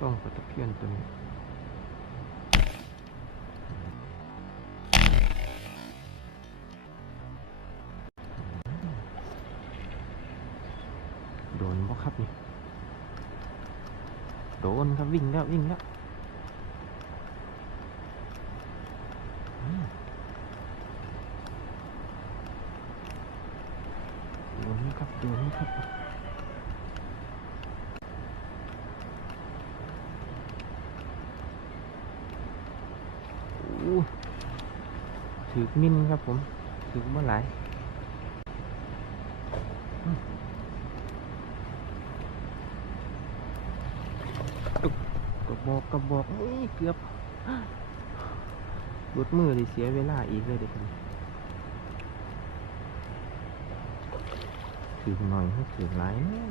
ต้องปลาตะเพียนตัวนี้โดนบ่ครับนี่ โดนครับวิ่งแล้ววิ่งแล้วโดนครับโดนครับ ถือมินครับผม ถือเมื่อไหร่บกระบอกกระบอกเกือบหลุดมือดิเสียเวลาอีกเลยเด็กคนถือหน่อยให้ถือหลายน่